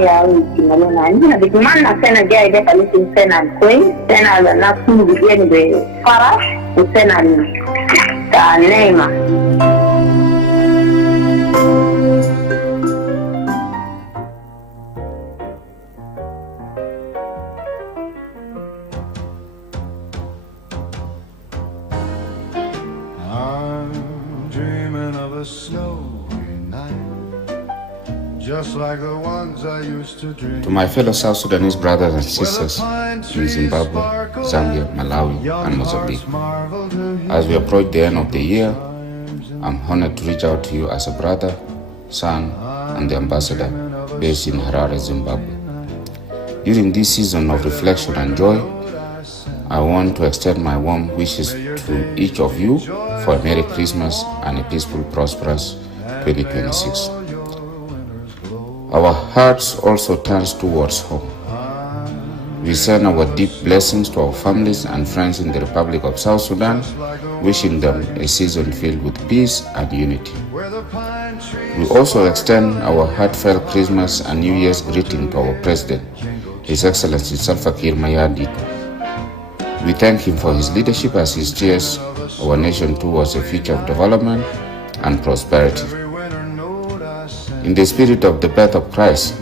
ya kimalo na bigman sena jaya de kalisi sena queen sena na kunu bigeni be Farah sena ta Neema. Just like the ones I used to dream. To my fellow South Sudanese brothers and sisters in Zimbabwe, Zambia, Malawi, and Mozambique, as we approach the end of the year, I'm honored to reach out to you as a brother, son, and the ambassador based in Harare, Zimbabwe. During this season of reflection and joy, I want to extend my warm wishes to each of you for a Merry Christmas and a peaceful, prosperous 2026. Our hearts also turn towards home. We send our deep blessings to our families and friends in the Republic of South Sudan, wishing them a season filled with peace and unity. We also extend our heartfelt Christmas and New Year's greeting to our President, His Excellency Salva Kiir Mayardit. We thank him for his leadership as he steers our nation towards a future of development and prosperity. In the spirit of the birth of Christ,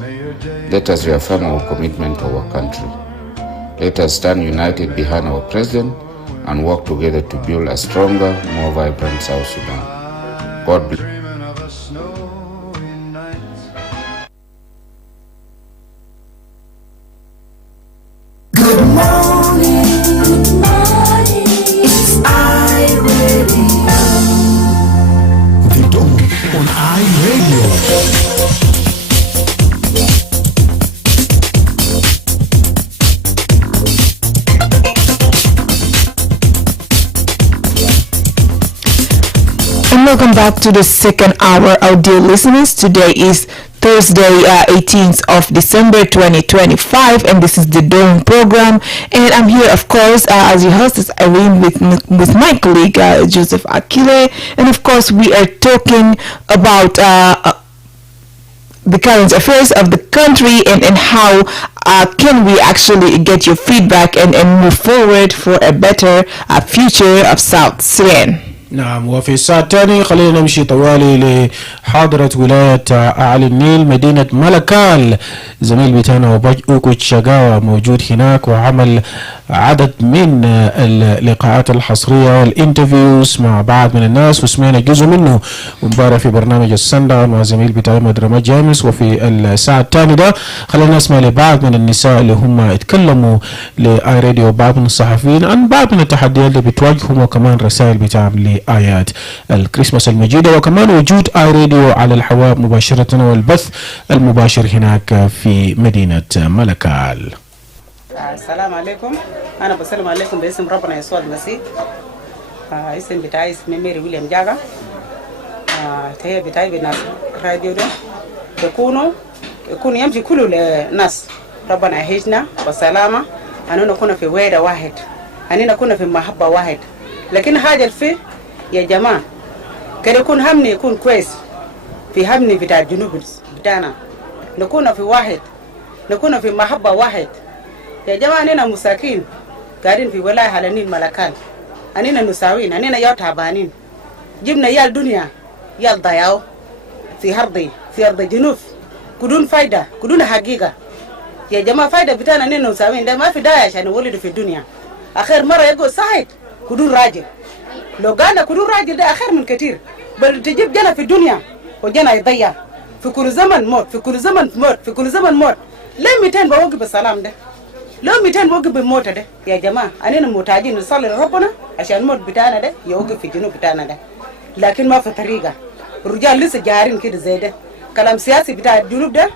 let us reaffirm our commitment to our country. Let us stand united behind our President and work together to build a stronger, more vibrant South Sudan. God bless. Good morning, it's iRadio. The Dawn on iRadio. And welcome back to the second hour, our dear listeners. Today is Thursday, 18th of December 2025, and this is the Dawn program. And I'm here, of course, as your hostess, Irene, with my colleague, Joseph Akile. And of course, we are talking about the current affairs of the country and how can we actually get your feedback and move forward for a better future of South Sudan. نعم. وفي الساعة الثانية خلينا نمشي طوالي لحاضرة ولاية أعلى النيل مدينة ملكال. زميل بتاعنا أوكوت شقاوة موجود هناك وعمل عدد من اللقاءات الحصرية والانترفيوز مع بعض من الناس وسمعنا جزء منه امبارح في برنامج السندا مع زميل بتاعي مدرمة جامس. وفي الساعة الثانية ده خلينا نسمع لبعض من النساء اللي هم اتكلموا لآي راديو، بعض من الصحفيين عن بعض من التحديات اللي بتواجههم وكمان رسائل بتاعهم آيات الكريسماس المجيدة وكمان وجود آي راديو على الهواء مباشرة والبث المباشر هناك في مدينة ملكال. السلام عليكم. أنا بسلم عليكم باسم ربنا يسوع المسيح. اسم بتاعي اسمي ميري ويليام جاغا. تهي بتاعي بالناس راديو ده يكون يمشي كل الناس. ربنا يهجنا والسلامة. أنا نكون في وعد واحد. أنا نكون في محبة واحد. لكن حاجة الفي يا جماعة كده يكون همني يكون كويس في همني بتاع الجنوب بتاعنا نكون في واحد نكون في محبة واحد يا جماعة. أننا مساكين قاعدين في ولاية على النيل ملكال، أننا نساوين، أننا يا تعبانين، جبنا يا الدنيا يا ضياو في أرض الجنوب كدون فايدة كدون حقيقة يا جماعة. فايدة بتاعنا أننا نساوين ده ما في داعي عشان نولد في الدنيا. آخر مرة يقول صحيح كدون راجل، لو قالنا كدون راجل ده آخر من كتير، بل تجيب جنا في الدنيا وجنا يضيع في كل زمن موت في كل زمن موت في كل زمن موت. ليه 200 بوقف بالسلام ده؟ لو 200 بوقف بالموت ده يا جماعة. أنا محتاجين نصلي لربنا عشان الموت بتاعنا ده يوقف في الجنوب بتاعنا ده، لكن ما في طريقة. الرجال لسه جارين كده زي ده. كلام سياسي بتاع الجنوب ده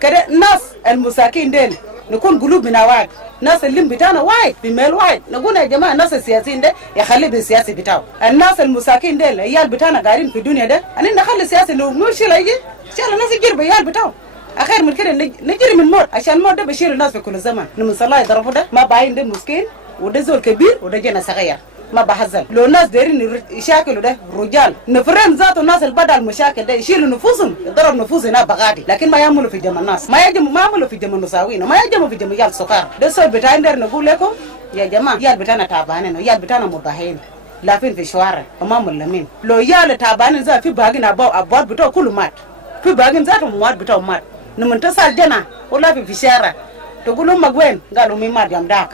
كده. الناس المساكين دين نكون قلوبنا واحد، ناس اللي بتاعنا واحد بميل واحد. نقول يا جماعة الناس السياسيين ده يخلي بالسياسي بتاعه. الناس المساكين ده العيال بتاعنا قاعدين في الدنيا ده أنا نخلي السياسي لو مش لا يجي إن شاء الله الناس يجرب بالعيال بتاعه. أخير من كده نجري من موت عشان الموت ده بيشيل الناس في كل زمان. من صلاة يضربوا ده ما باين ده مسكين وده زول كبير وده جنا صغير ما بحزن لو الناس دايرين يشاكلوا ده رجال نفرم ذاته الناس اللي بدل المشاكل ده يشيلوا نفوسهم يضرب نفوسنا بغادي لكن ما يعملوا في جمع الناس ما يعملوا في جمع النساوين وما يعملوا في جمع يال سكر ده سو بتاعنا ده نقول لكم يا جماعه يال بتاعنا تعبانين يال بتاعنا مضاهين لافين في شوارع وما ملمين لو يال تعبانين ذا في باغين ابوات بتوع كل مات في باغين ذاته مواد بتوع مات نمنتصل جنا ولا في شارع تقول لهم وين قالوا مين مات يوم داك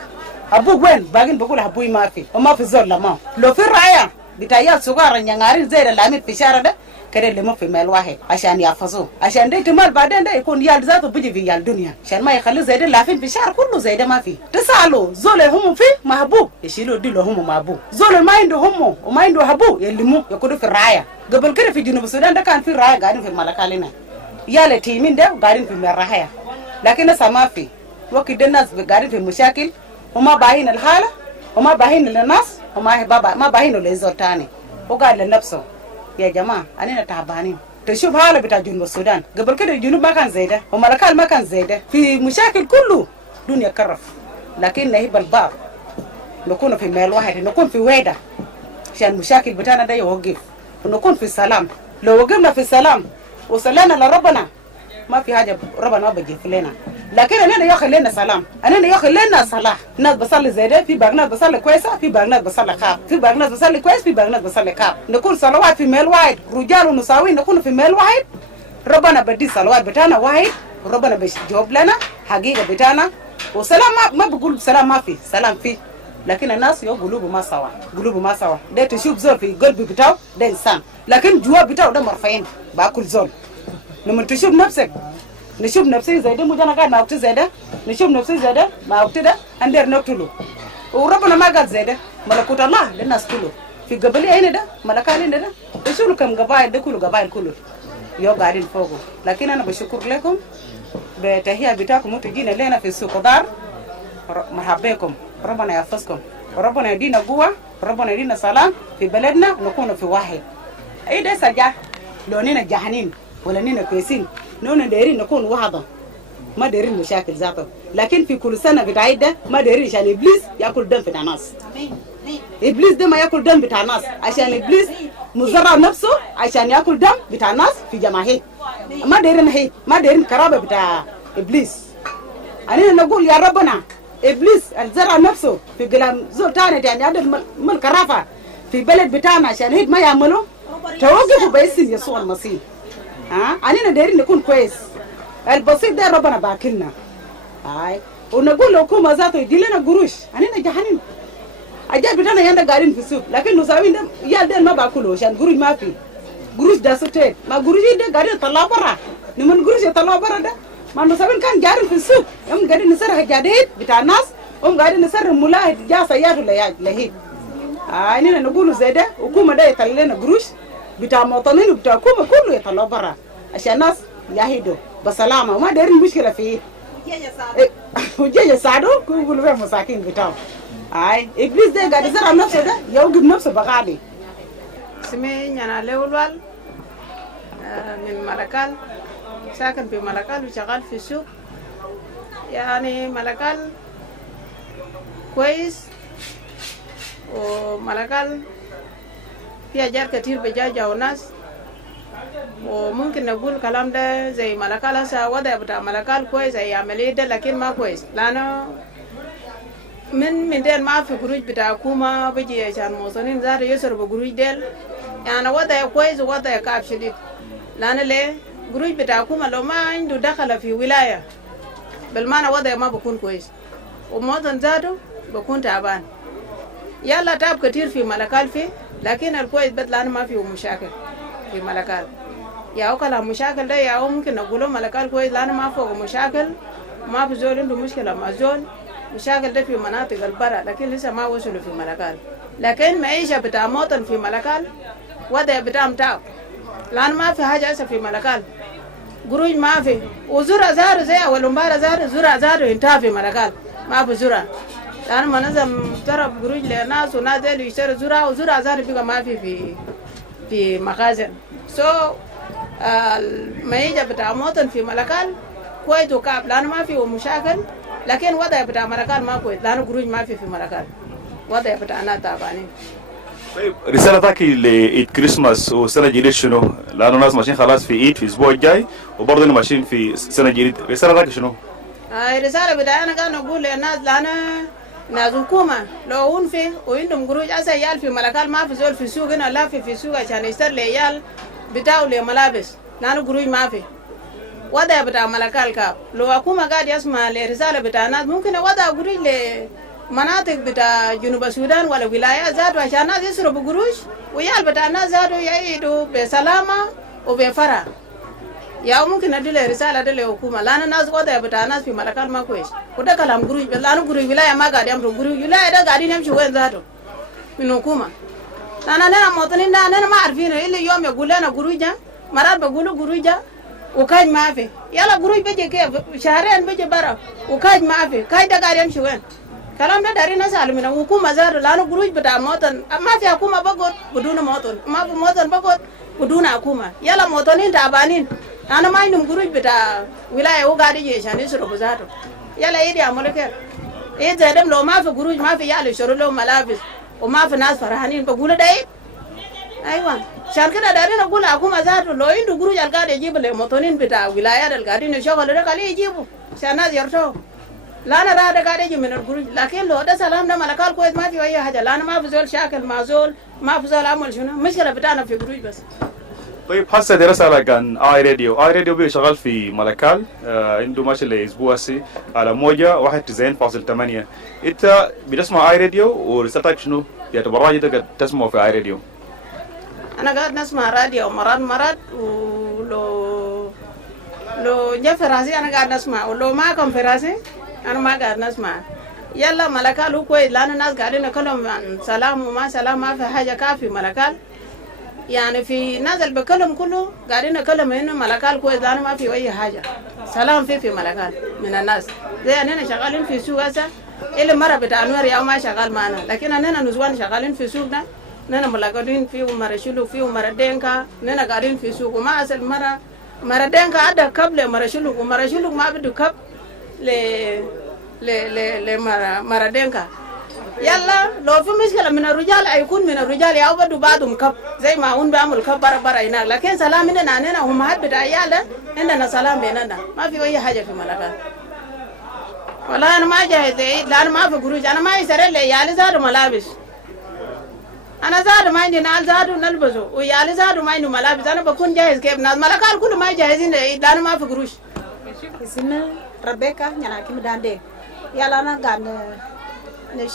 ابوك وين باغين بقول ابوي ما في وما في زول لما لو في رايه بتاعيال صغار نيانغارين زي اللي في الشارع ده كده اللي مو في مال واحد عشان يحفظوه عشان ده احتمال بعدين ده يكون يال ذاته بيجي في يال الدنيا عشان ما يخلي زي ده لافين في الشارع كله زي ده ما في تسالوا زول هم فيه ما ابوه يشيلوا دي هم ما ابوه زول ما عنده هم وما عنده ابوه يلموه يكونوا في الرايه قبل كده في جنوب السودان ده كان في رايه قاعدين في الملكالنا يال تيمين ده قاعدين في الرايه لكن هسه ما في وقت ده الناس قاعدين في المشاكل وما باين الحاله وما باين للناس وما ما باين للزول تاني وقال لنفسه يا جماعه انا تعبانين تشوف حاله بتاع جنوب السودان قبل كده الجنوب ما كان زي ده وملكال ما كان زي ده في مشاكل كله دنيا كرف لكن نهيب الباب نكون في ميل واحد نكون في وحده عشان المشاكل بتاعنا ده يوقف ونكون في السلام لو وقفنا في السلام وصلنا لربنا ما في حاجه ربنا ما بيجي لنا لكن انا ياخذ لنا سلام انا ياخذ لنا صلاح ناس بصلي زي ده في باغ ناس بصلي كويسه في باغ ناس بصلي خاب في باغ ناس بصلي كويس في باغ ناس بصلي خاب نكون صلوات في ميل واحد رجال ونساوين نكون في ميل واحد ربنا بدي صلوات بتاعنا واحد وربنا بيجاوب لنا حقيقه بتاعنا وسلام ما بقول سلام ما في سلام فيه لكن الناس يو قلوبهم ما سوا ده تشوف زول في قلبي بتاعه ده انسان لكن جوا بتاعه ده مرفعين باكل زول لما تشوف نفسك نشوف نفسي زي ده مجانا قاعد ما وقت زي ده نشوف نفسي زي ده ما وقت ده اندر نقتله وربنا ما قال زي ده ملكوت الله للناس كله في قبلي هنا ده ملكان هنا ده تشوفوا كم قبائل ده كله قبائل كله يو قاعدين فوقه لكن انا بشكر لكم بتهيئة بتاعكم وتجينا لنا في السوق دار مرحبا بكم ربنا يحفظكم وربنا يدينا قوة وربنا يدينا سلام في بلدنا نكون في واحد اي ده سجاه لو نينا جهنين ولا نينا كويسين نونا دايرين نكون وحده ما دايرين مشاكل ذاته لكن في كل سنه بتاعت ده ما دايرين عشان ابليس ياكل دم بتاع الناس ابليس ده ما ياكل دم بتاع الناس عشان ابليس مزرع نفسه عشان ياكل دم بتاع الناس في جماهير ما دايرين هي ما دايرين كرامه بتاع ابليس انا نقول يا ربنا ابليس الزرع نفسه في قلم زول تاني يعني هذا من كرافه في بلد بتاعنا عشان هيك ما يعملوا توقفوا باسم يسوع المسيح أنا دايرين نكون كويس البسيط ده ربنا باكلنا ونقول للحكومة ذاته يدي لنا قروش أنا جهنم أجاب بتاعنا يانا قاعدين في السوق لكن نساوين ده يال ده ما باكله عشان قروش ما في قروش ده ستين ما قروش ده قاعدين يطلعوا برا نمن قروش يطلعوا برا ده ما نساوين كان قاعدين في السوق هم قاعدين نسرح الجديد بتاع الناس هم قاعدين نسرح ملاهد جا سيارة لهيد أنا نقولوا زي ده حكومة ده يطلع لنا قروش بتاع مواطنين وبتاع حكومة كله يطلعوا برا عشان الناس يهيدوا بسلامة وما دايرين مشكلة فيه وجاي يساعدوا يقولوا بيه مساكين بتاعهم إبليس ده قاعد يزرع نفسه ده يوقف نفسه بغادي اسمي أنا لولوال من ملكال ساكن في ملكال وشغال في السوق يعني ملكال كويس وملكال فيها جار كتير بجاجة وناس وممكن نقول كلام ده زي ملكال هسه وضع بتاع ملكال كويس زي عملية ده لكن ما كويس لأنه من ديل ما في قروج بتاع حكومة بيجي عشان موظفين زار يسربوا قروج ديل يعني وضع كويس ووضع كعب شديد لأن ليه قروج بتاع حكومة لو ما عنده دخل في ولاية بالمعنى وضع ما بكون كويس وموظف ذاته بكون تعبان يلا تعب كتير في ملكال فيه لكن الكويس بس لأنه ما فيه مشاكل في ملكال يا هو كلام مشاكل ده يا هو ممكن نقوله ملكال كويس لأنه ما فوق مشاكل ما في زول عنده مشكلة مع زول مشاكل ده في مناطق البرا لكن لسه ما وصلوا في ملكال لكن معيشة بتاع موطن في ملكال وضع بتاع متعب لأنه ما في حاجة هسه في ملكال قروج ما في وزرع زار زي أول مباراة زرع زار ينتهى في ملكال ما في زرع لأنه ما نزم ترى قروج للناس وناس اللي يشتري زرع وزرع زار بيبقى ما في مخازن المعيشة بتاع موطن في ملكال كويس وكاب لأنه ما فيه مشاكل لكن وضع بتاع ملكال ما كويس لأنه قروج ما في ملكال وضع بتاعنا تعبانين. طيب رسالتك لعيد كريسماس والسنة الجديدة شنو؟ لأنه الناس ماشيين خلاص في عيد في الأسبوع الجاي وبرضه ماشيين في سنة جديدة، رسالتك شنو؟ رسالة بتاعنا كان نقول للناس لأن ناس حكومة لو أنفي وعندهم قروش أسا يال في ملكال ما في زول في سوق هنا لا في سوق عشان يشتري ليال بتاعه لملابس لأنه قروش ما في. وضع بتاع ملكال كاب لو حكومة قاعد يسمع لرسالة بتاع الناس ممكن وضع قروش لمناطق بتاع جنوب السودان ولا ولايات ذاته عشان الناس يسربوا قروش ويال بتاع الناس ذاته يعيدوا بسلامة وبفرح. يا ممكن ادي رساله دي للحكومه لان الناس وضع بتاع الناس في ملكال ما كويس وده كلام قروش لانه قروش ولايه ما قاعد يمروا قروش ولايه ده قاعدين يمشوا وين ذاته من الحكومه. انا مواطنين ده انا ما عارفين الا يوم يقول لنا قروش مرات بقولوا قروش وكاج ما في يلا قروش بيجي كيف شهرين بيجي برا وكاج ما في كاج ده قاعد يمشي وين. كلام ده دارين نسال من الحكومه ذاته لانه قروش بتاع مواطن ما في حكومه بقعد بدون مواطن ما في مواطن بقعد بدون حكومه. يلا مواطنين تعبانين أنا ما عندهم قروش بتاع ولاية هو قاعد يجي عشان يشربوا ذاته. يلا يدي يعملوا كيف؟ إذا دم لو ما في قروش ما في يالي يشتروا لهم ملابس وما في ناس فرحانين بقولوا ده إيه؟ أيوة عشان كده دارين أقول الحكومة ذاته لو عنده قروش القاعد يجيب للمواطنين بتاع ولايات القاعدين يشغلوا ده قال يجيبوا عشان الناس يرتاحوا. لا أنا ده قاعد يجي من القروش لكن لو ده سلام ده ملكال كويس ما في أي حاجة لأن ما في زول شاكل مع زول ما في زول عمل شنو مشكلة بتاعنا في قروش بس. طيب هسه دي رسالة عن اي راديو بيشغل في ملكال عنده ماشي لاسبوع سي على موجة 91.8. انت بتسمع اي راديو ورسالتك شنو؟ يا تبرع انت تسمع في اي راديو. انا قاعد نسمع راديو مرات ولو جاء في راسي انا قاعد نسمع ولو ما كان في راسي انا ما قاعد نسمع. يلا ملكال هو كويس لان الناس قاعدين يتكلموا عن سلام وما سلام ما في حاجة كافي ملكال. يعني في نازل بكلم كله قاعدين نكلم انه ملكال كويس لانه ما في اي حاجه سلام في ملكال من الناس زي اننا شغالين في سوق هسه اللي مره بتاع نور يا ما شغال معنا لكن اننا نزوان شغالين في سوق ده اننا ملاقين فيه مره شلو فيه مره دينكا اننا قاعدين في سوق وما اصل مره دينكا عدا قبل مره شلو ومره شلو ما بده كب ل مره دينكا. يلا لو في مشكلة من الرجال هيكون من الرجال يعبدوا بعضهم كب زي ما هم بيعملوا كب برا هناك لكن سلام إننا هم هاد بتاع عيالنا إننا سلام بيننا ما في أي حاجة في ملكال. والله أنا ما جاهز لأن ما في قروش أنا ما يسرق لي عيالي زادوا ملابس أنا زادوا ما عندي نال زادوا نلبسوا وعيالي زادوا ما عندي ملابس أنا بكون جاهز كيف ناس ملكال كله ما جاهزين لأن ما في قروش. اسمي ربيكا نحكي داندي يلا أنا قاعد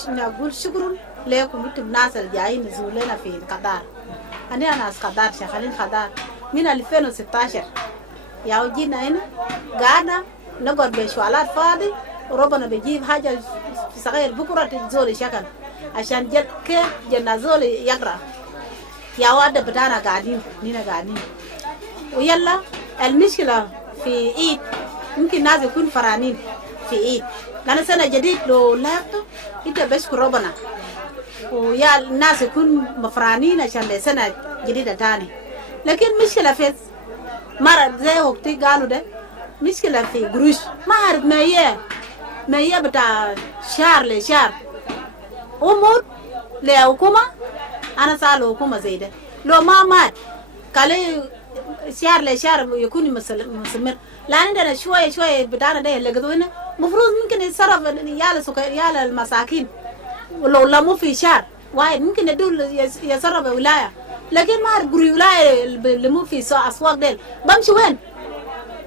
نقول شكرا لكم انتم الناس اللي جايين يزورنا في قطر. انا ناس قطر شغالين قطر من 2016 يا جينا هنا قاعدة نقعد بشوالات فاضي وربنا بيجيب حاجة صغير بكرة تزول شكل عشان جد كيف جنا زول يقرأ يا واد بتاعنا قاعدين هنا قاعدين. ويلا المشكلة في عيد ممكن ناس يكون فرانين في عيد لأن سنة جديد لو لاقته انت بشكر ربنا ويا الناس يكون مفرانين عشان سنة جديدة تاني. لكن مشكلة في مرة زي وقتي قالوا ده مشكلة في قروش ما عارف ما هي بتاع شهر لشهر أمور لحكومة. أنا سأل حكومة زي ده لو ما مات قال شهر لشهر يكون مستمر لأن عندنا شوية بتاعنا ده اللي قدونا مفروض ممكن يتصرف يال المساكين ولو لمو في شهر واحد ممكن يدول يتصرف ولاية لكن ما أعرف قري ولاية اللي مو في أسواق ديل بمشي وين.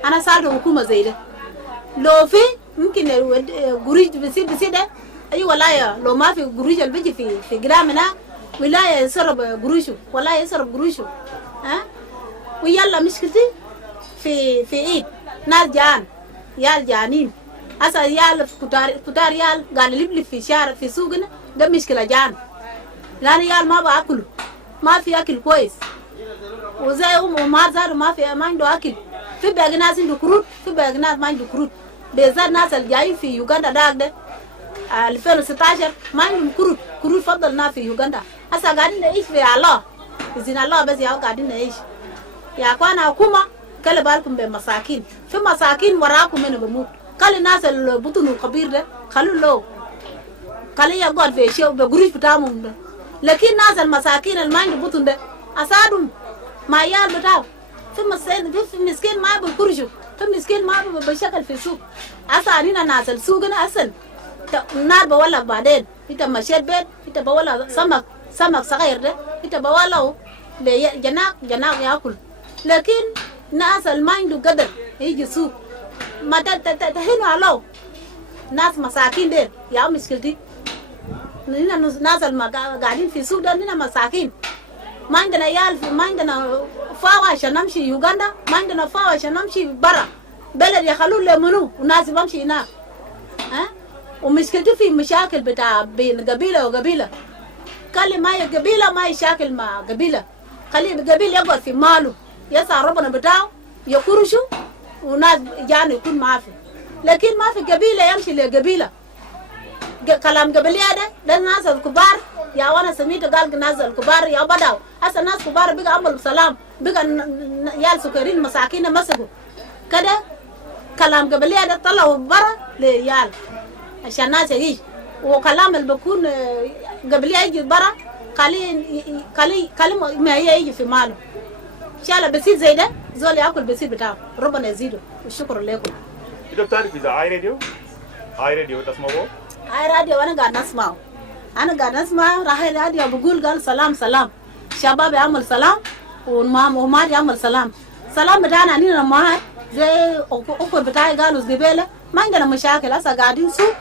أنا سألت حكومة زي ده لو في ممكن قريج بسي ده أي ولاية لو ما في قريج اللي بيجي في قدامنا ولاية يصرف قروشه ولاية يصرف قروشه ويلا مشكلتي في عيد ناس يال جانين أسا يال كتار يال قال لبلي في شارع في سوقنا ده مشكلة جان لأن يال ما بأكله ما في أكل كويس وزي وما زاروا ما عنده أكل في باقي ناس عنده كروت في باقي ناس ما عنده كروت بيزار ناس الجايين في يوغندا داك ده 2016 ما عندهم كروت فضلنا في يوغندا أسا قاعدين نعيش في الله إذن الله بس ياو قاعدين نعيش يا أخوانا حكومة كل بالكم بمساكين في مساكين وراكم من بموت قال الناس البطن الكبير ده خلوا له kali ya god fe shew be group tamum de lakin nas al masakin al mind butun de asadum ma yal betaw fi masakin fi miskin ma bu kurju fi miskin ma bu bashakal fi suq asani na nasal suqna asal nar ba wala baden ita mashed bet ita ba wala samak صغير ده ita ba wala le janak yakul lakin nas al mind qadar يجي سوق ما هنا لو ناس مساكين ديل يا مشكلتي نحن ناس قاعدين في سوق ده نحن مساكين ما عندنا عيال ما عندنا فاوة عشان نمشي يوغندا ما عندنا فاوة عشان نمشي برا بلد يخلون لمنو وناس بمشي هناك ها ومشكلتي في مشاكل بتاع بين قبيلة وقبيلة خلي ما قبيلة ما يشاكل مع قبيلة خلي قبيلة يقعد في ماله يسعى ربنا بتاعه يكرشو وناس جاني يكون ما في لكن ما في قبيلة يمشي لقبيلة كلام قبلية ده الناس الكبار يا وانا سميته قال الناس الكبار يا بداو هسه الناس الكبار بقى عملوا سلام بقى يال سكرين مساكين مسكوا كده كلام قبلية ده طلعوا برا ليال عشان الناس يجي وكلام اللي بكون قبلية يجي برا كلام ما هي يجي في ماله إن شاء الله بسيط زي ده زول ياكل بسيط بتاعه ربنا يزيده والشكر لكم. انت بتعرف اذا اي راديو تسمعوه؟ اي راديو انا قاعد اسمع راح راديو بقول قال سلام شباب يعمل سلام ومات يعمل سلام بتاعنا اننا ما زي اكل بتاعي قالوا زباله ما عندنا مشاكل هسه قاعدين سوق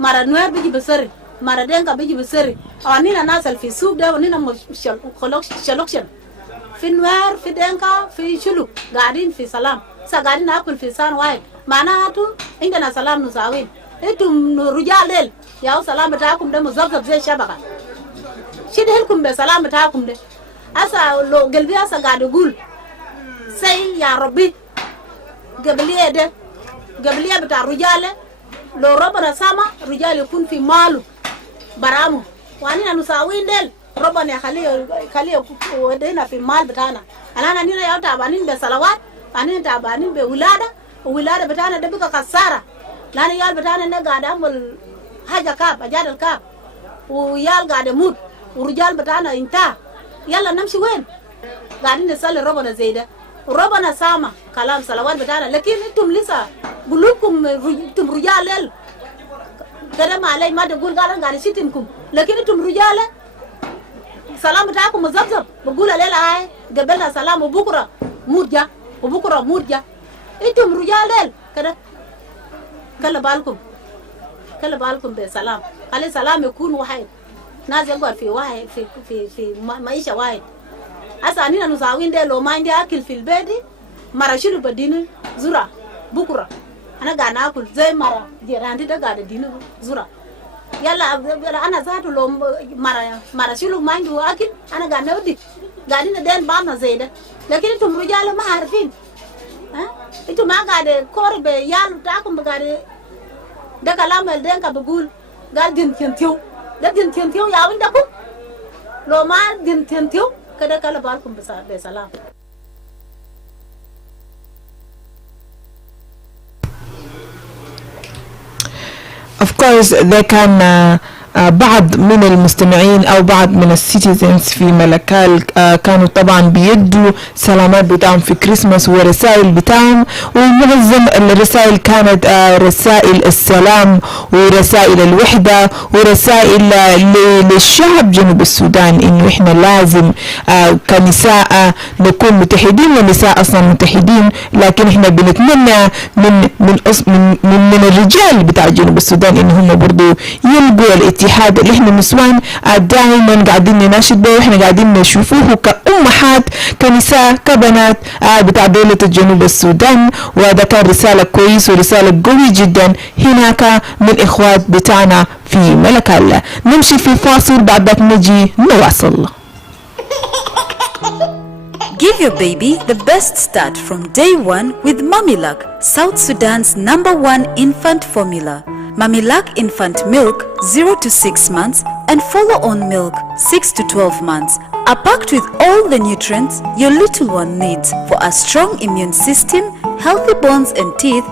مرة نوير بيجي بسري مرة دينكا بيجي بسري او اننا ناس في السوق ده واننا شلوكشن في نوير في دينكا في شلو قاعدين في سلام قاعدين ناكل في سان واحد معناته عندنا سلام نساوين انتم رجال ليل يا سلام بتاعكم ده مزبزب زي الشبكه شد لكم بسلام بتاعكم ده اسا لو قلبي اسا قاعد يقول سي يا ربي قبليه بتاع الرجال لو ربنا سما رجال يكون في ماله برامه واننا نساوين ديل ربنا يخليه ودينا في المال بتاعنا انا نينا يا تعبانين بصلوات انين تعبانين بولاده وولاده بتاعنا ده بقى خساره لان يال بتاعنا ده قاعد يعمل حاجه كاب اجاد الكاب ويال قاعد يموت ورجال بتاعنا انتهى يلا نمشي وين قاعدين نصلي ربنا زي ده وربنا سامع كلام صلوات بتاعنا لكن انتم لسه قلوبكم انتم رجال ليل كده ما علي ما تقول قاعد يشتمكم لكن انتم رجال سلام بتاعكم مزبزب بقول الليله هاي قبلنا سلام وبكره موت جا انتم رجال ليل كده كلا بالكم بسلام خلي سلام يكون واحد ناس يقعد في واحد في معيشه واحد هسه اننا نساوين ده لو ما عندي اكل في البيت مره شنو بديني زرا بكره انا قاعد اكل زي مره جيرانتي ده قاعد اديني زرا يلا انا ذاته لو مره شنو ما عندي اكل انا قاعد نودي قاعدين ندين بعضنا زي ده لكن انتم رجال ما عارفين ها انتم ما قاعد كور بيال بتاعكم قاعد ده كلام الدنكا بقول قال دين تنتيو يا عندكم لو ما دين تنتيو كده كلا بالكم بسلام. Of course they can بعض من المستمعين او بعض من السيتيزنز في ملكال كانوا طبعا بيدوا سلامات بتاعهم في كريسماس ورسائل بتاعهم ومعظم الرسائل كانت رسائل السلام ورسائل الوحدة ورسائل للشعب جنوب السودان انه احنا لازم كنساء نكون متحدين والنساء اصلا متحدين لكن احنا بنتمنى من الرجال بتاع جنوب السودان ان هم برضو يلقوا الاتحاد اللي احنا نسوان دائما قاعدين نناشد به واحنا قاعدين نشوفوه كأمهات كنساء كبنات بتاع دولة الجنوب السودان وهذا كان رسالة كويس ورسالة قوية جدا هناك من اخوات بتاعنا في ملكال. نمشي في فاصل بعد نجي نواصل. Give your baby the best start from day one with Mamilac, South Sudan's #1 infant formula. Mamilac infant milk 0 to 6 months and follow-on milk 6 to 12 months are packed with all the nutrients your little one needs for a strong immune system, healthy bones and teeth,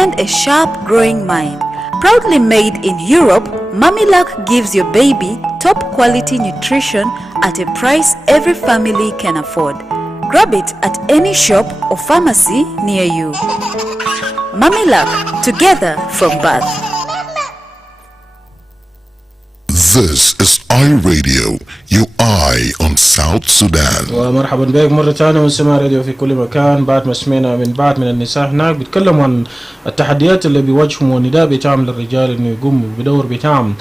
and a sharp growing mind. Proudly made in Europe, Mamilac gives your baby top quality nutrition at a price every family can afford. Grab it at any shop or pharmacy near you. Mamilac, together from birth. This is iRadio, your eye on South Sudan. ومرحبا بك مرة ثانية ونسمع راديو في كل مكان. بعد ما سمعنا من بعض من النساء هناك بيتكلموا عن التحديات اللي بيواجههم والنداء بتاعهم للرجال انه يقوموا بدور بتاعهم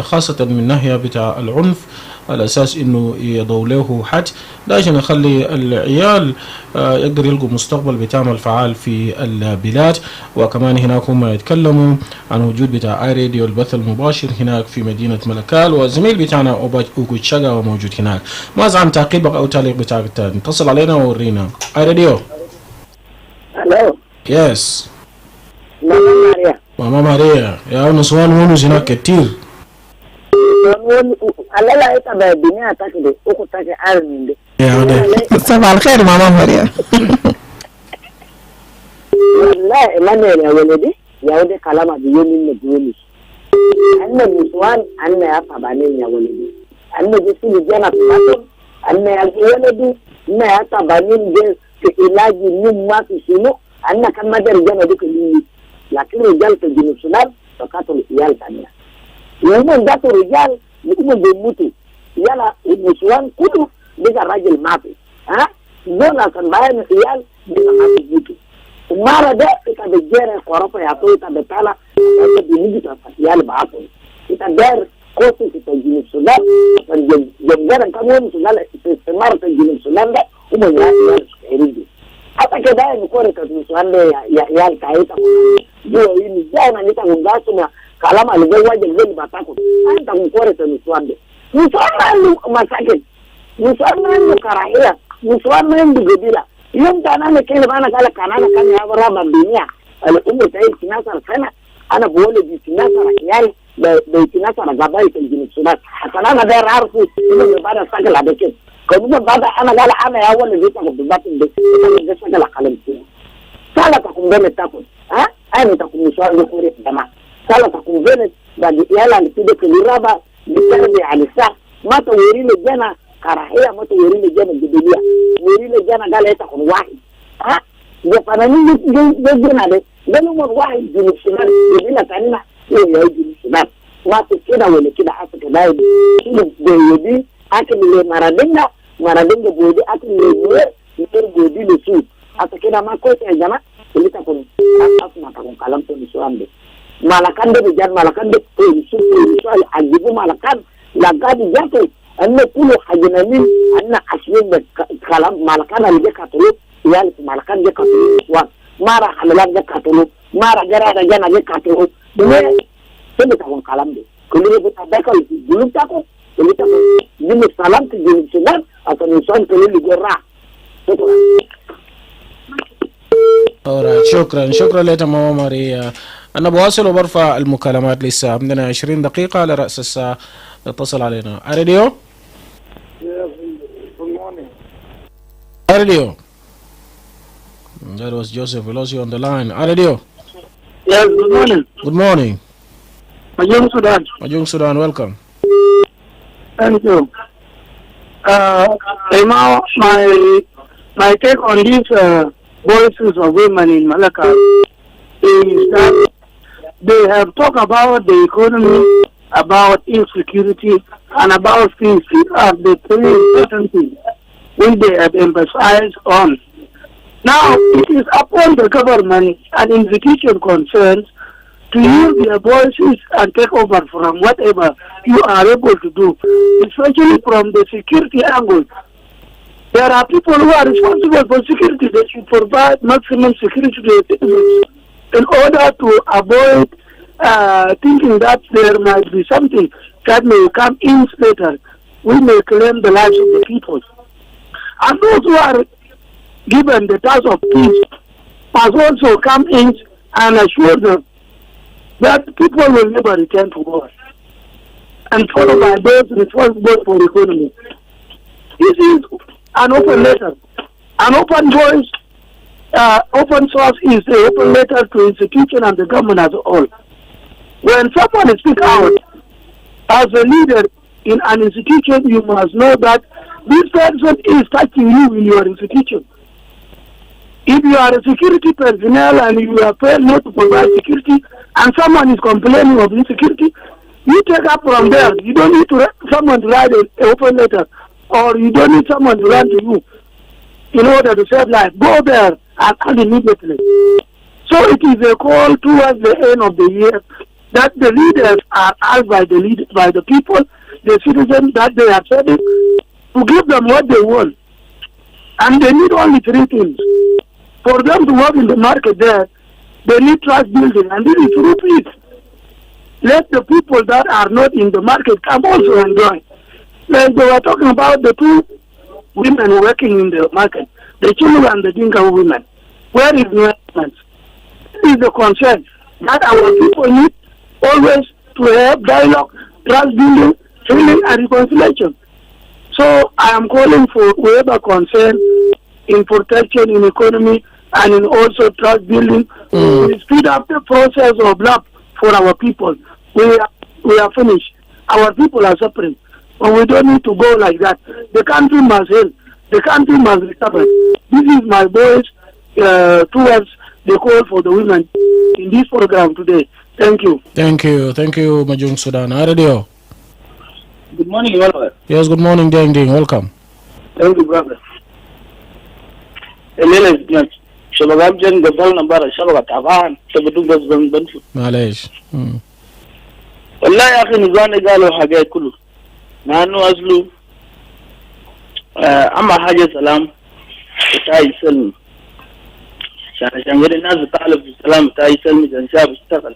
خاصة من ناحية بتاع العنف على اساس انه يضوا له حد ده عشان يخلي العيال يقدر يلقوا مستقبل بتاعهم الفعال في البلاد. وكمان هناك هم يتكلموا عن وجود بتاع اي راديو البث المباشر هناك في مدينة ملكال، والزميل بتاعنا اوغوت شاغا موجود هناك. ماذا عن تعقيبك او تعليق بتاعك الثاني؟ اتصل علينا وورينا. اي راديو. الو. يس. ماما ماريا. ماما ماريا يا نسوان ونوز هناك كتير. alala ita ba dunia take de uku take armin de صباح الخير ماما مريم. والله Emmanuel ya ولدي ya ولدي kalama biyo min na dole anna muswan anna ya tabane ya ولدي anna jisi jana pato anna ya ولدي na ya tabane de ilaji min ma sino anna kan madar jana duka ni lakini rijal ta jinusunan fakato iyal tania yawon da to rijal mutumin da mutu yana musuwan kudu daga rajil mafi zona kan bayan iyal daga mafi mutu mara da ita da jere kwarafa ya to ita da tala ta da miji ta iyal ba to ita da ko su ta jini sunan kan jangaren kan wani sunan ita mara ta jini sunan da kuma ya iyal su rige hata ke da ni ko ta sunan da ya iyal ta ita yo ni jana ni ta ngasu na kalama aligen wajen zai ba ta ku an ta kore ta musuwande musuwan masakin musuwan karahiya musuwan gudila yin ta nan ke ba na kala kanana kan ya bara ban duniya al'umma ta yi tinasar sana ana bole bi tinasar yari da tinasar gaba ita gini suna kana na da harfu ina ba da sakala da kin ko mun ba da ana gala ana ya wala zai ta ku batin da ita da sakala kalam sala ta kun bene ta ku ai ta kun musuwan da kore da ma sala ta kun bene da yala ni tude kuliraba bitarbi alisa mata wuri le jana karahiya mata wuri le jana gidiya wuri le jana gala ta kun wahi ya fanani ne jana de ganin mun wahi jini sunan bila tanina ya yi jini sunan wato kida wala kida afika dai da yodi akin le maradinga bodi akin le bodi le su ata kida ma ko ta jana ilita kun asma ta kun kalam to suambe malakan da bijan malakan da su ajibu malakan lagadi jate anne kulu hajinani anna asmin da kalam malakan alje katulu yal malakan je katulu wa mara halalan je katulu mara gara da jana je katulu ne sai ta kun kalam de kullu bi tabakal gulum ta ko kullu ta ni salam ti gulum sunan atau son kullu gorra alright شكرا لك ماما ماريا. أنا بواصل وبرفع المكالمات لسه عندنا 20 دقيقة على رأس الساعة. اتصل علينا. راديو. راديو. That was Joseph Velosi on the line. Radio. Yes, good morning. Good morning. Majung Sudan, welcome. Thank you. My take on these voices of women in Malacca is that they have talked about the economy, about insecurity, and about things as the three important things which they have emphasized on. Now, it is upon the government and institution concerned to use their voices and take over from whatever you are able to do, especially from the security angle. There are people who are responsible for security. They should provide maximum security to the citizens in order to avoid thinking that there might be something that may come in later. We may claim the lives of the people. And those who are given the task of peace must also come in and assure them that people will never return to war and followed by those responsible for the economy. This is an open letter. An open voice, open source is an open letter to institution and the government as a whole. When someone speaks out as a leader in an institution, you must know that this person is touching you in your institution. If you are a security personnel and you are failed not to provide security, and someone is complaining of insecurity, you take up from there. You don't need someone to write an open letter, or you don't need someone to run to you in order to save life. Go there and act immediately. So it is a call towards the end of the year that the leaders are asked by the people, the citizens that they are serving, to give them what they want. And they need only three things. For them to work in the market there, they need trust building, and this is through peace. Let the people that are not in the market come also and join. Like they were talking about the two women working in the market, the Chulu and the Dinka women. Where is the women? This is the concern that our people need always to have dialogue, trust building, healing, and reconciliation. So I am calling for whoever concerned in protection, in economy, and in also trust building to speed up the process of love for our people. We are finished. Our people are suffering. But we don't need to go like that. The country must heal. The country must recover. This is my voice towards the call for the women in this program today. Thank you. Thank you, Majung Sudan. Radio. Good morning, Emmanuel. Yes, good morning, Ding Ding. Welcome. Thank you, brother. شباب جن قبلنا برا شبكة تعبان تبدو بس بنفو معليش والله يا أخي نزاني قالوا حاجة كله لأنه أصله أما حاجة سلام تاي سلم عشان غير الناس بتعرف السلام تاي سلم عشان شاب يشتغل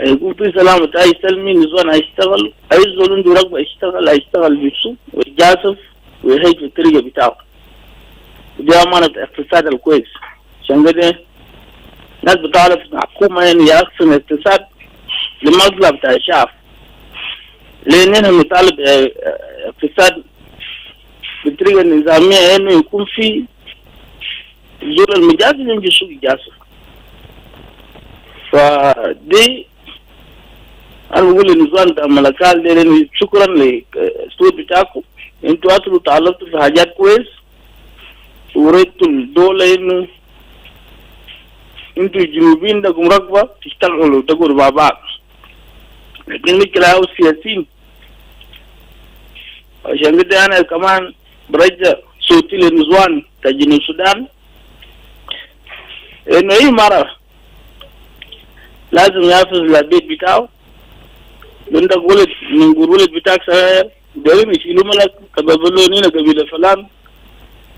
يقول في سلام تاي سلمي نزوان هيشتغل أي زول عنده رغبة هيشتغل بيسو ويجاسف ويهيج في الطريقة بتاعه دي أمانة اقتصاد الكويس عشان كده ناس بتعرف الحكومة يعني يقسم الاقتصاد لمصلحة بتاع الشعب لأننا نطالب اقتصاد بالطريقة النظامية إنه يكون في زول المجازف ينجي سوق يجازف فدي أنا بقول للنظام بتاع الملكات لأن شكرا للأسلوب بتاعكم أنتوا أصلوا تعلمتوا في حاجات كويس وريتوا الدولة إنه أنتوا الجنوبيين دكم رغبة تشتغلوا تقولوا مع بعض لكن المشكلة هو السياسيين عشان كده أنا كمان برجع صوتي للنزوان بتاع جنوب السودان إنه أي مرة لازم يحافظ للبيت بتاعه عندك ولد من ولد بتاعك صغير دايما يشيلوا ملك قبلونينا قبيلة فلان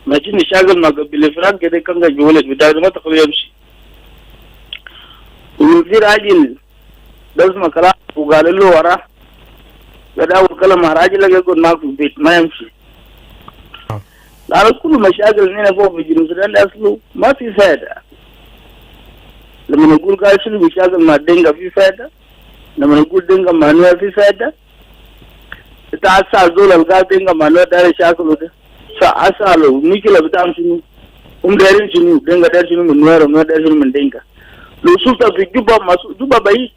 ما تجي نشاغل مع قبيلة فلان كده كان جاي ولد بتاعك ما تقدر يمشي ويصير راجل لازم كلام وقال له وراه بدأ الكلام مع راجل يقول ما في البيت ما يمشي لأن كل مشاكل هنا فوق في جنوب السودان أصله ما في فائدة لما نقول قال شنو مشاكل مع الدنقة في فائدة لما نقول دنقة مع نوع في فائدة تعال زول القال دنقة مع نوع داري شاكله ده سأسأله مشكلة بتاعهم شنو دارين شنو دنقة دار شنو من نوع ونوع دار شنو من دنقة لو سلطة في جوبا ما جوبا بعيد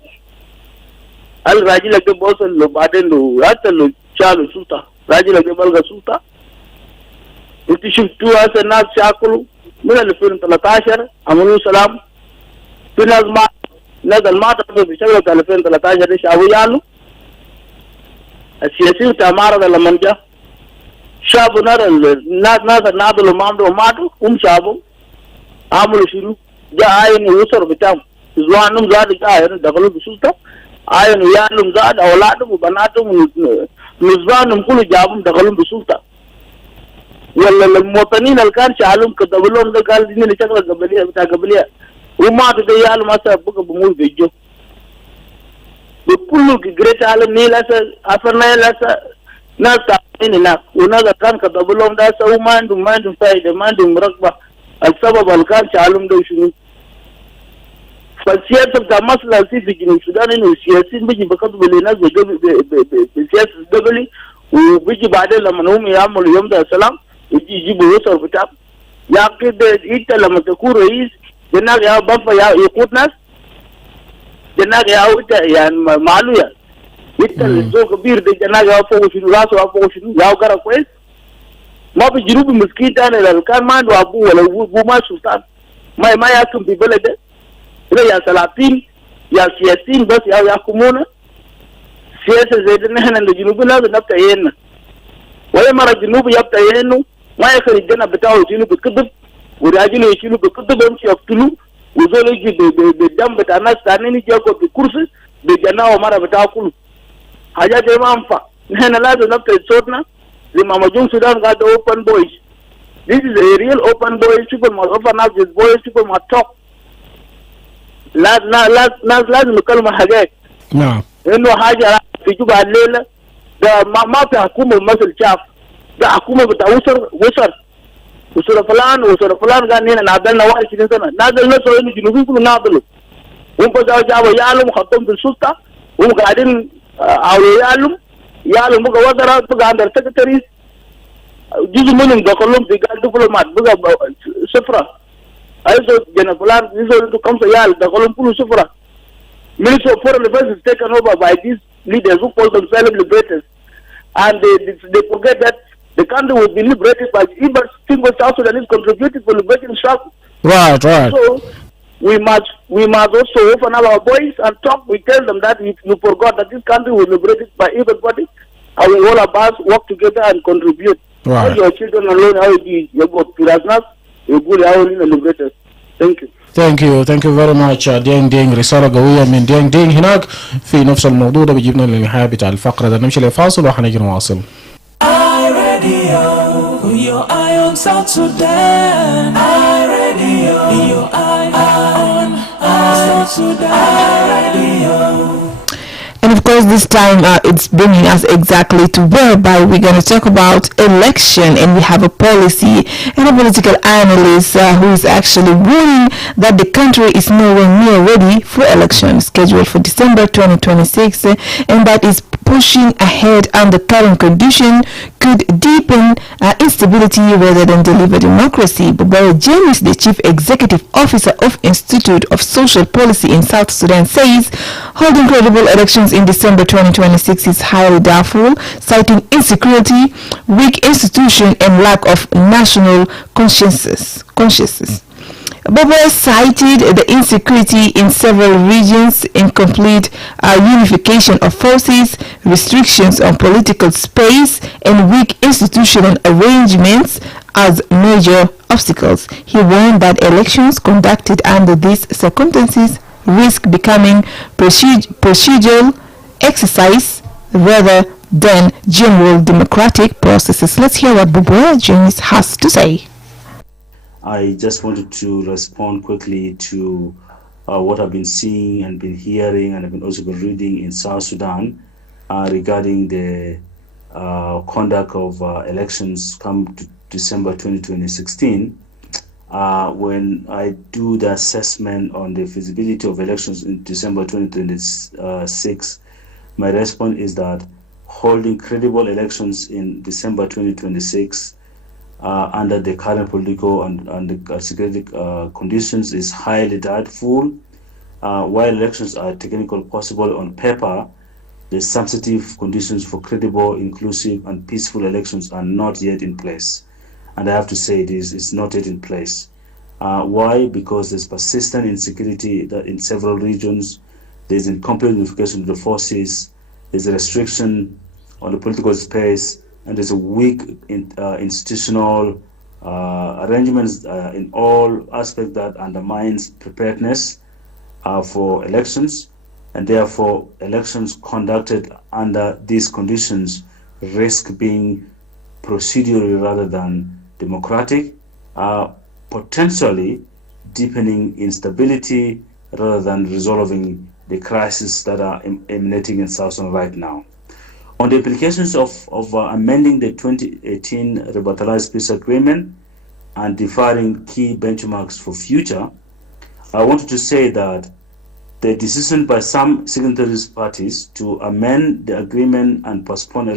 الراجل اللي بوصل له بعدين لو حتى لو شالوا سلطة راجل اللي بلغ سلطة انت شفتوا هسه الناس شاكلوا من 2013 عملوا سلام في ناس ما نزل ما تقدر بشغله 2013 دي شافوا يالو السياسيين بتاع معرض لما جاء شافوا ناس ناضلوا ماتوا هم شافوا عملوا شنو جاء عين الأسر بتاعهم زوانهم زاد جاء دخلوا بالسلطة عين ويالهم زاد أولادهم وبناتهم نسبانهم كله جابهم دخلوا بالسلطة ولا المواطنين اللي كان شعلهم كتبوا لهم ده قال دي شغله قبليه بتاع قبليه وما تديالهم ما سبق بمول بيجو بكل جريت على النيل أفرنا لسه ناس تعبين هناك وناس كان كتبوا لهم ده سو ما عندهم فايدة ما عندهم رغبة السبب اللي كان شعلهم ده شنو فالسياسة بتاع مصر في جنوب السودان إنه السياسيين بيجي بكتبوا للناس بالسياسة الدولي وبيجي بعدين لما هم يعملوا يوم ده السلام يجي يجيبوا وصل بتاع يا كده انت لما تكون رئيس الناس يا بابا يا يقود ناس janaga ya uta ya malu ya ita zo kabir de janaga ya fogo shinu raso ya fogo shinu ya gara kwes ma bi jirubi miskita ne da kan ma do abu wala bu ma sultan mai ma ya kum bi belede ila ya salatin ya siyasin bas ya kumuna siyasa zai da nan da jirubi la da nafta yenna wala mara jirubi ya ta yennu ma ya kari jana bitawo shinu bi kudub wuraji ne shinu bi kudub am ci aftulu uzoloji de damba ta nas tanini jago bi kursi de janawo mara bita kulu haja de mamfa nena la do nafta sotna the Mamajung Sudan got the open boys. This is a real open boys. People must open up these boys. People must talk. Last Mukalma Hagek. No. No Haja Fijuba Lela. The Mafia Akuma muscle chaff. The Akuma with the Usur Falan got in and Abel Nawal Citizen. Nazal not so any Junubu Nabalu. Umpa Java Yalum, Hatum to Susta, Garden Aulum. Yalo muga wadara buga under secretaries jizu munum dokolum bigal diplomat buga sufra also general this to come to yal dokolum pulu sufra Ministry of Foreign Affairs is taken over by these leaders who call themselves liberators, and they forget that the country will be liberated by even single South Sudanese contributed for liberating struggle. Right. So we must also open up our voice and talk. We tell them that you forgot that this country was liberated by everybody, and we all of us work together and contribute. Right. How your children alone, how you go to you good, how you liberators. Thank you. Thank you very much. دين رسالة قوية من دين هناك في نفس الموضوع ده بيجيبنا للنهاية بتاع الفقرة ده. نمشي لفاصل وحنجي نواصل. Your eye on South Sudan. iRadio. Your eye on South Sudan. iRadio. And of course this time it's bringing us exactly to whereby we're going to talk about election, and we have a policy and a political analyst who is actually warning that the country is nowhere near ready for election scheduled for December 2026, and that is pushing ahead under current condition could deepen instability rather than deliver democracy. Bobara James, the chief executive officer of Institute of Social Policy in South Sudan, says holding credible elections in December 2026 is highly doubtful, citing insecurity, weak institution, and lack of national consciousness. Bobo cited the insecurity in several regions, incomplete unification of forces, restrictions on political space, and weak institutional arrangements as major obstacles. He warned that elections conducted under these circumstances risk becoming procedural exercise rather than general democratic processes. Let's hear what Bobo James has to say. I just wanted to respond quickly to what I've been seeing and been hearing, and I've been also been reading in South Sudan regarding the conduct of elections come to December 2016. When I do the assessment on the feasibility of elections in December 2026, my response is that holding credible elections in December 2026 under the current political and the security conditions is highly doubtful. While elections are technically possible on paper, the substantive conditions for credible, inclusive, and peaceful elections are not yet in place. And I have to say this, it's not yet in place. Why? Because there's persistent insecurity that in several regions, there's incomplete unification of the forces, there's a restriction on the political space, and there's a weak institutional arrangements in all aspects that undermines preparedness for elections, and therefore elections conducted under these conditions risk being procedural rather than democratic, potentially deepening instability rather than resolving the crises that are emanating in South Sudan right now. On the implications of amending the 2018 revitalized peace agreement and defining key benchmarks for future, I wanted to say that the decision by some signatories parties to amend the agreement and postpone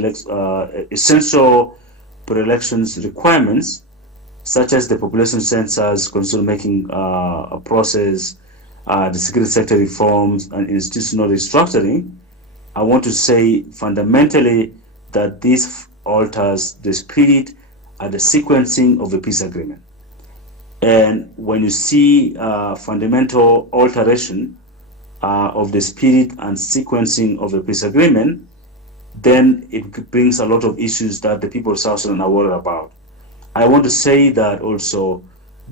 essential pre-elections requirements, such as the population census, consumer making process, the security sector reforms and institutional restructuring, I want to say fundamentally that this alters the spirit and the sequencing of a peace agreement. And when you see fundamental alteration of the spirit and sequencing of a peace agreement, then it brings a lot of issues that the people of South Sudan are worried about. I want to say that also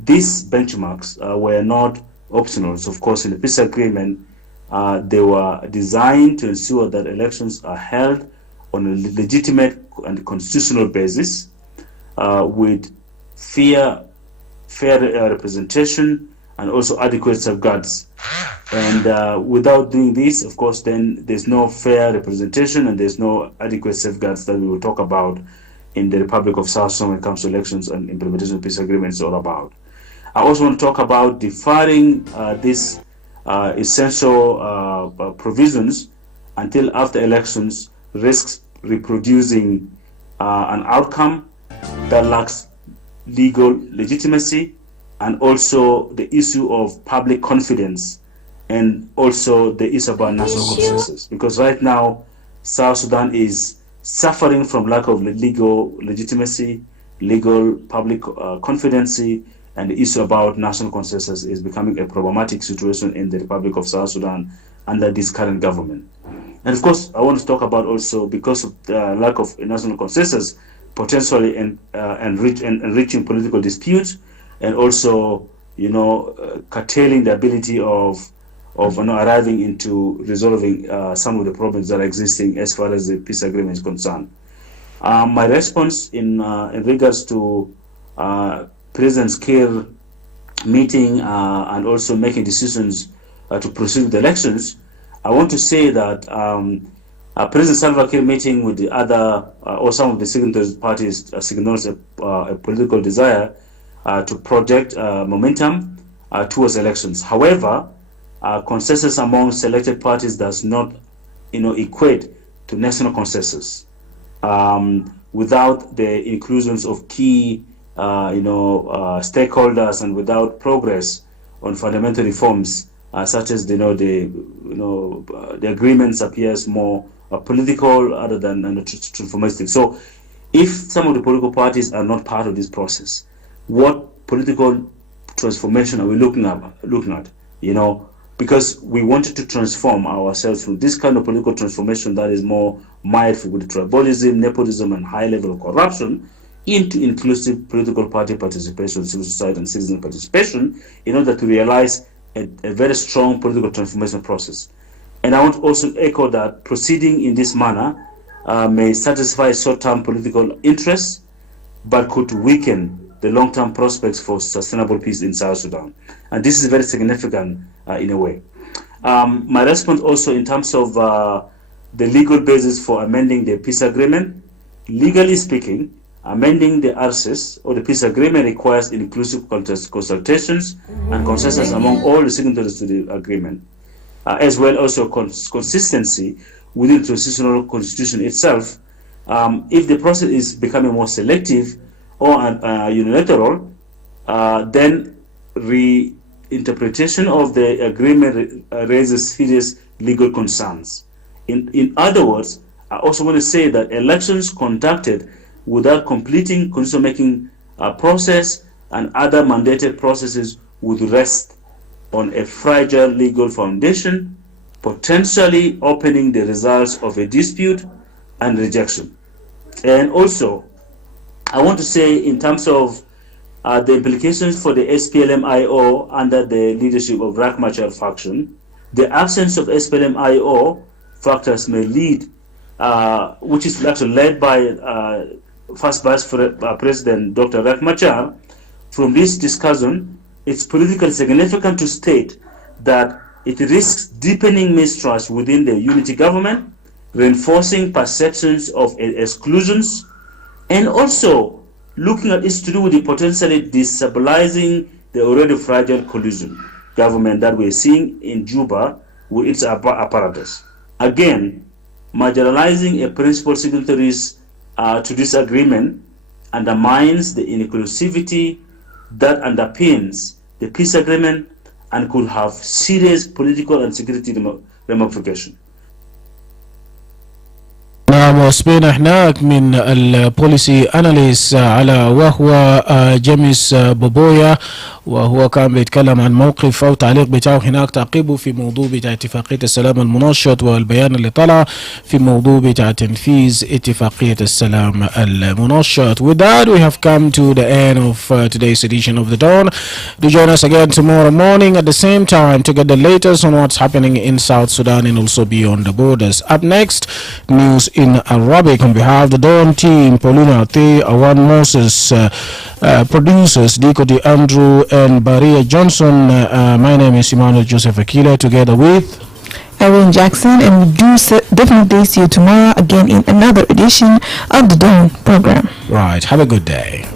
these benchmarks were not optional. So of course, in the peace agreement, they were designed to ensure that elections are held on a legitimate and constitutional basis with fair representation and also adequate safeguards. And without doing this, of course, then there's no fair representation and there's no adequate safeguards that we will talk about in the Republic of South Sudan when it comes to elections and implementation of peace agreements all about. I also want to talk about deferring these essential provisions until after elections risks reproducing an outcome that lacks legal legitimacy, and also the issue of public confidence, and also the issue about national consensus. Because right now, South Sudan is suffering from lack of legal legitimacy, legal public confidence, and the issue about national consensus is becoming a problematic situation in the Republic of South Sudan under this current government. And of course, I want to talk about also, because of the lack of national consensus, potentially enriching political disputes, and also, curtailing the ability of arriving into resolving some of the problems that are existing as far as the peace agreement is concerned. My response in regards to President Kiir meeting and also making decisions to proceed with the elections, I want to say that President Salva Kiir meeting with the other or some of the signatory parties signals a political desire to project momentum towards elections. However, consensus among selected parties does not, equate to national consensus. Without the inclusions of key, stakeholders, and without progress on fundamental reforms, such as the agreements appears more political other than transformative. So, if some of the political parties are not part of this process, what political transformation are we looking at? Because we wanted to transform ourselves from this kind of political transformation that is more mindful with tribalism, nepotism, and high level of corruption, into inclusive political party participation, civil society, and citizen participation, in order to realize a very strong political transformation process. And I want to also echo that proceeding in this manner may satisfy short-term political interests, but could weaken the long-term prospects for sustainable peace in South Sudan. And this is very significant in a way. My response also in terms of the legal basis for amending the peace agreement. Legally speaking, amending the RCS or the peace agreement requires inclusive consultations and consensus among all the signatories to the agreement, as well also consistency within the transitional constitution itself. If the process is becoming more selective or unilateral, then reinterpretation of the agreement raises serious legal concerns. In other words, I also want to say that elections conducted without completing constitution-making process and other mandated processes would rest on a fragile legal foundation, potentially opening the results of a dispute and rejection. And also, I want to say in terms of the implications for the SPLM-IO under the leadership of Riek Machar faction, the absence of SPLM-IO factors may lead, which is actually led by First Vice President Dr. Riek Machar. From this discussion, it's politically significant to state that it risks deepening mistrust within the unity government, reinforcing perceptions of exclusions, and also looking at this to do with the potentially destabilizing the already fragile coalition government that we're seeing in Juba with its apparatus. Again, marginalizing a principal signatories to this agreement undermines the inclusivity that underpins the peace agreement and could have serious political and security ramifications. نعم، وسمعنا هناك من البوليسي اناليست على وهو جيمس بوبويا، وهو كان بيتكلم عن موقف او تعليق بتاعه هناك تعقيبه في موضوع بتاع اتفاقية السلام المنشط والبيان اللي طلع في موضوع بتاع تنفيذ اتفاقية السلام المنشط. With that, we have come to the end of today's edition of The Dawn. Do join us again tomorrow morning at the same time to get the latest on what's happening in South Sudan and also beyond the borders. Up next, news in Arabic. On behalf of the Dawn team, Paulina Ate, Awan Moses, producers Diko Di Andrew and Baria Johnson, my name is Emmanuel Joseph Akile, together with Irene Jackson, and we do definitely see you tomorrow again in another edition of the Dawn program. Right, have a good day.